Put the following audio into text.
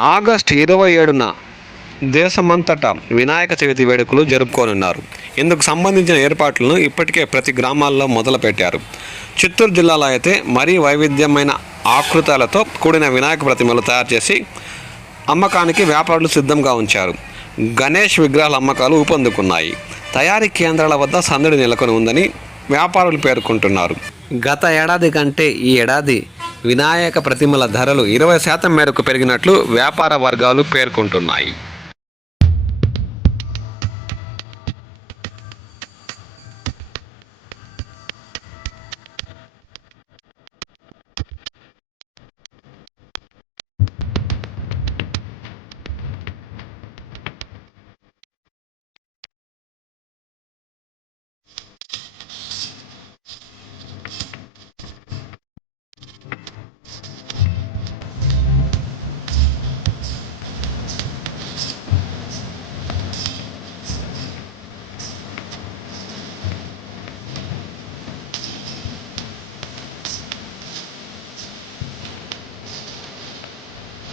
August ఇరవై ఏడున దేశమంతటా వినాయక చవితి వేడుకలు జరుపుకోనున్నారు. ఇందుకు సంబంధించిన ఏర్పాట్లను ఇప్పటికే ప్రతి గ్రామాల్లో మొదలుపెట్టారు. చిత్తూరు జిల్లాలో అయితే మరీ వైవిధ్యమైన ఆకృతాలతో కూడిన వినాయక ప్రతిమలు తయారు చేసి అమ్మకానికి వ్యాపారులు సిద్ధంగా ఉంచారు. గణేష్ విగ్రహాల అమ్మకాలు ఊపందుకున్నాయి. తయారీ కేంద్రాల వద్ద సందడి నెలకొని ఉందని వ్యాపారులు పేర్కొంటున్నారు. గత ఏడాది కంటే ఈ ఏడాది వినాయక ప్రతిమల ధరలు ఇరవై శాతం మేరకు పెరిగినట్లు వ్యాపార వర్గాలు పేర్కొంటున్నాయి.